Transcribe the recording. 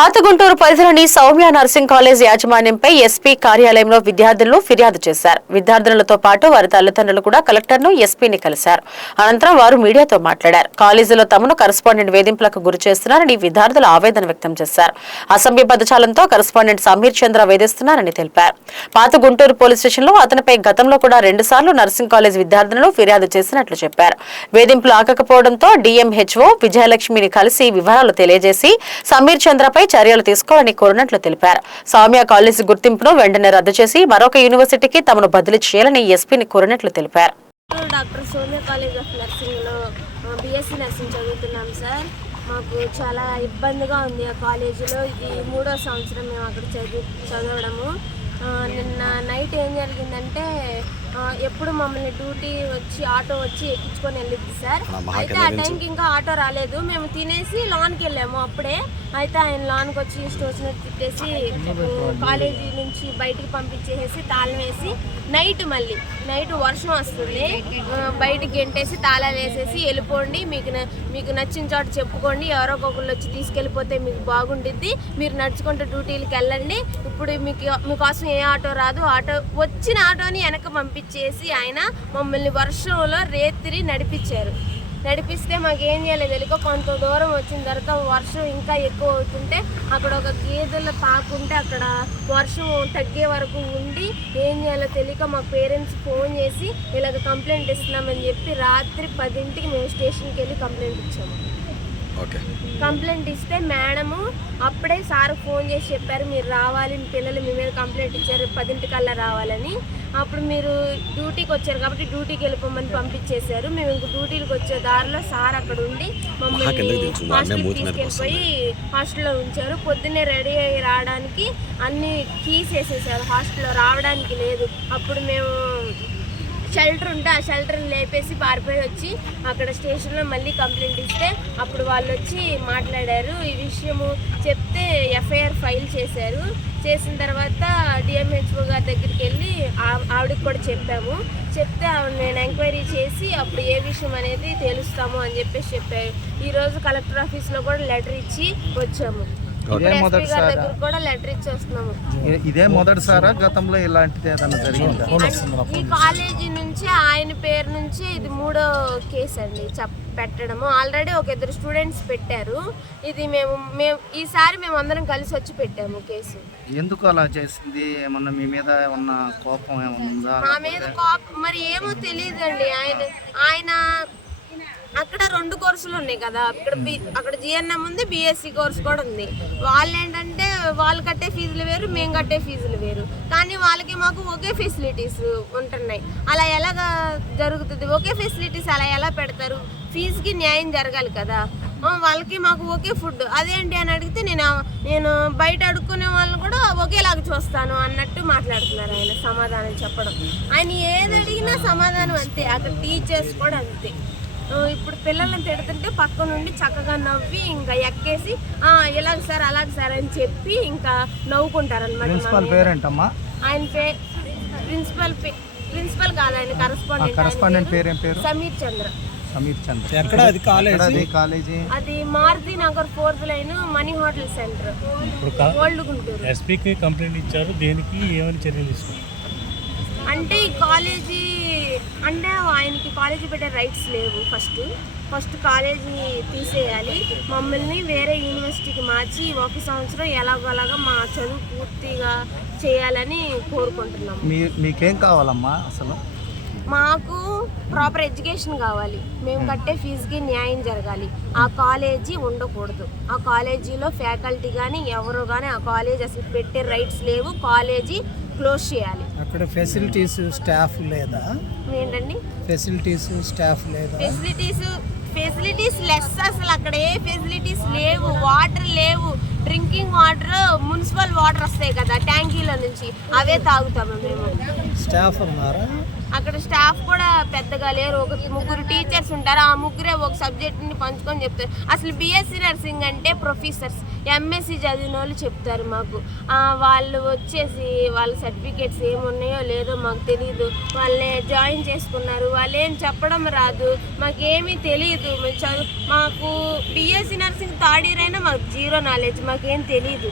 పాత గుంటూరు పరిధిలోని Soumya nursing college యాజమాన్యంపై ఎస్పీ కార్యాలయంలో విద్యార్థులు ఫిర్యాదు చేశారు. విద్యార్థులతో పాటు వారి తల్లిదండ్రులు కూడా కలెక్టర్ను ఎస్పీని కలిశారు. అనంతరం వారు మీడియాతో మాట్లాడారు. కాలేజీలో తమను కరెస్పాండెంట్ వేధింపులకు గురి చేస్తున్నారని విద్యార్థులు ఆవేదన వ్యక్తం చేశారు. అసభ్య పదజాలంతో కరెస్పాండెంట్ సమీర్ చంద్ర వేధిస్తున్నారని తెలిపారు. పాత గుంటూరు పోలీస్ స్టేషన్లో అతనిపై గతంలో కూడా 2 సార్లు నర్సింగ్ కాలేజ్ విద్యార్థులను ఫిర్యాదు చేసినట్లు చెప్పారు. వేధింపులు ఆగకపోవడంతో డిఎంహెచ్ఓ విజయలక్ష్మిని కలిసి వివరాలు తెలియజేసి సమీర్ చంద్రపై చర్యలు తీసుకోవాలని కోరినట్లు తెలిపారు. సౌమ్య కాలేజీ గుర్తింపును వెంటనే రద్దు చేసి మరొక యూనివర్సిటీకి తమను బదిలీ చేయాలని ఎస్పీని కోరినట్లు తెలిపారు. డాక్టర్ సౌమ్య కాలేజ్ ఆఫ్ నర్సింగ్లో బీఎస్సీ నర్సింగ్ చదువుతున్నాం సార్. మాకు చాలా ఇబ్బందిగా ఉంది ఆ కాలేజీలో. ఇది 3వ సంవత్సరం మేము అక్కడ చదవడము. నిన్న నైట్ ఏం జరిగిందంటే ఎప్పుడు మమ్మల్ని డ్యూటీ వచ్చి ఆటో వచ్చి ఎక్కించుకొని వెళ్ళింది సార్. అయితే ఆ టైంకి ఇంకా ఆటో రాలేదు. మేము తినేసి లాన్కి వెళ్ళాము. అప్పుడే అయితే ఆయన లాన్కి వచ్చి వచ్చినట్టు తిట్టేసి కాలేజీ నుంచి బయటికి పంపించేసి తాళం వేసి నైట్ వర్షం వస్తుంది, బయటికి గెంటేసి తాళాలు వేసేసి వెళ్ళిపోండి, మీకు నచ్చిన చోట చెప్పుకోండి, ఎవరో ఒకళ్ళు వచ్చి తీసుకెళ్ళిపోతే మీకు బాగుండిద్ది, మీరు నడుచుకుంటూ డ్యూటీలకు వెళ్ళండి, ఇప్పుడు మీకోసం ఏ ఆటో రాదు, ఆటో వచ్చిన ఆటోని వెనక పంపించేసి ఆయన మమ్మల్ని వర్షంలో రేతిరి నడిపిస్తే మాకేం చేయలేదు తెలియక కొంత దూరం వచ్చిన తర్వాత వర్షం ఇంకా ఎక్కువ అవుతుంటే అక్కడ ఒక గేదెలు తాకుంటే అక్కడ వర్షం తగ్గే వరకు ఉండి ఏం చేయాలో తెలియక మా పేరెంట్స్ ఫోన్ చేసి ఇలాగ కంప్లైంట్ ఇస్తున్నామని చెప్పి రాత్రి 10ంటికి మేము స్టేషన్కి వెళ్ళి కంప్లైంట్ ఇచ్చాము. కంప్లైంట్ ఇస్తే మేడము అప్పుడే సార్ ఫోన్ చేసి చెప్పారు, మీరు రావాలి, మీ పిల్లలు మీ మీద కంప్లైంట్ ఇచ్చారు 10ంటికల్లా రావాలని. అప్పుడు మీరు డ్యూటీకి వచ్చారు కాబట్టి డ్యూటీకి వెళ్ళిపోమని పంపించేశారు. మేము ఇంక డ్యూటీకి వచ్చే దారిలో సార్ అక్కడ ఉండి మమ్మల్ని హాస్టల్కి తీసుకెళ్ళిపోయి హాస్టల్లో ఉంచారు. పొద్దున్నే రెడీ అయ్యి రావడానికి అన్ని కీస్ వేసేసారు, హాస్టల్లో రావడానికి లేదు. అప్పుడు మేము షెల్టర్ ఉంటే ఆ షెల్టర్ని లేపేసి పారిపోయి వచ్చి అక్కడ స్టేషన్లో మళ్ళీ కంప్లైంట్ ఇస్తే అప్పుడు వాళ్ళు వచ్చి మాట్లాడారు. ఈ విషయము చెప్తే ఎఫ్ఐఆర్ ఫైల్ చేశారు. చేసిన తర్వాత డిఎంహెచ్ఓ గారి దగ్గరికి వెళ్ళి ఆవిడకి కూడా చెప్తే నేను ఎంక్వైరీ చేసి అప్పుడు ఏ విషయం అనేది తెలుస్తాము అని చెప్పారు. ఈరోజు కలెక్టర్ ఆఫీస్లో కూడా లెటర్ ఇచ్చి వచ్చాము. ఇదే మొదటిసారా గతంలో ఇలాంటిది ఏదైనా జరిగిందా? ఈ కాలేజీ నుంచి ఆయన పేరు నుంచి ఇది 3వ కేసు అండి పెట్టడము. ఆల్రెడీ ఒక 2 స్టూడెంట్స్ పెట్టారు. ఇది మేము ఈసారి మేము అందరం కలిసి వచ్చి పెట్టాము కేసు. ఎందుకు అలా చేసింది? ఏమన్నా మీ మీద ఏమన్నా కోపం ఏమన్నా ఉందా? మా మీద కోపం మరి ఏమో తెలియదండి. ఆయన అక్కడ 2 కోర్సులు ఉన్నాయి కదా, అక్కడ జిఎన్ఎం ఉంది, బీఎస్సీ కోర్సు కూడా ఉంది. వాళ్ళు ఏంటంటే వాళ్ళు కట్టే ఫీజులు వేరు, మేము కట్టే ఫీజులు వేరు, కానీ వాళ్ళకి మాకు ఒకే ఫెసిలిటీస్ ఉంటున్నాయి. అలా ఎలాగా జరుగుతుంది? ఒకే ఫెసిలిటీస్ అలా ఎలా పెడతారు? ఫీజుకి న్యాయం జరగాలి కదా. వాళ్ళకి మాకు ఒకే ఫుడ్, అదేంటి అని అడిగితే నేను బయట అడుక్కునే వాళ్ళని కూడా ఒకేలాగా చూస్తాను అన్నట్టు మాట్లాడుతున్నారు. ఆయన సమాధానం చెప్పడం, ఆయన ఏది అడిగినా సమాధానం అంతే. అక్కడ టీచర్స్ కూడా అంతే. ఇప్పుడు పిల్లల్ని తిడుతుంటే పక్క నుండి చక్కగా నవ్వి ఇంకా ఎక్కేసి ఇలాగ సార్ అలాగే సార్ అని చెప్పి ఇంకా నవ్వుకుంటారు అనమాట. ఆయన ప్రిన్సిపల్ కాదు, ఆయన కరెస్పాండెంట్ సమీర్ చంద్ర. ఎక్కడ అది కాలేజీ? అది Maruti Nagar 4th line Mani hotel centre, old Guntur. ఎస్పీకి కంప్లైంట్ ఇచ్చారు, దేనికి ఏమైనా చర్యలు తీసుకున్నారు? అంటే ఈ కాలేజీ అంటే ఆయనకి కాలేజీ పెట్టే రైట్స్ లేవు. ఫస్ట్ కాలేజీ తీసేయాలి, మమ్మల్ని వేరే యూనివర్సిటీకి మార్చి 1 సంవత్సరం ఎలాగోలాగా మా చదువు పూర్తిగా చేయాలని కోరుకుంటున్నాము. మీకేం కావాలమ్మా? అసలు మాకు ప్రాపర్ ఎడ్యుకేషన్ కావాలి, మేము కట్టే ఫీజుకి న్యాయం జరగాలి. ఆ కాలేజీ ఉండకూడదు, ఆ కాలేజీలో ఫ్యాకల్టీ కానీ ఎవరు కానీ ఆ కాలేజీ అసలు పెట్టే రైట్స్ లేవు. కాలేజీ క్లోజ్ చేయాలి. అక్కడ ఫెసిలిటీస్ స్టాఫ్ లేదా? ఏంటండి ఫెసిలిటీస్ స్టాఫ్ లేదా? Facilities less. అసలు అక్కడ ఏ ఫెసిలిటీస్ లేవు, వాటర్ లేవు. డ్రింకింగ్ వాటర్ మున్సిపల్ వాటర్ వస్తాయి కదా ట్యాంకీలో నుంచి, అవే తాగుతాము మేము. స్టాఫ్ ఉన్నారా? అక్కడ స్టాఫ్ కూడా పెద్దగా లేరు. ఒక 3 టీచర్స్ ఉంటారు. ఆ ముగ్గురే ఒక సబ్జెక్ట్ని పంచుకొని చెప్తారు. అసలు బీఎస్సీ నర్సింగ్ అంటే ప్రొఫెసర్స్, ఎంఎస్సి చదివిన వాళ్ళు చెప్తారు మాకు. వాళ్ళు వచ్చేసి వాళ్ళ సర్టిఫికేట్స్ ఏమున్నాయో లేదో మాకు తెలియదు. వాళ్ళే జాయిన్ చేసుకున్నారు, వాళ్ళు ఏం చెప్పడం రాదు, మాకేమీ తెలియదు. మాకు బీఎస్సీ నర్సింగ్ థర్డ్ ఇయర్ అయినా మాకు జీరో నాలెడ్జ్, మాకేం తెలియదు.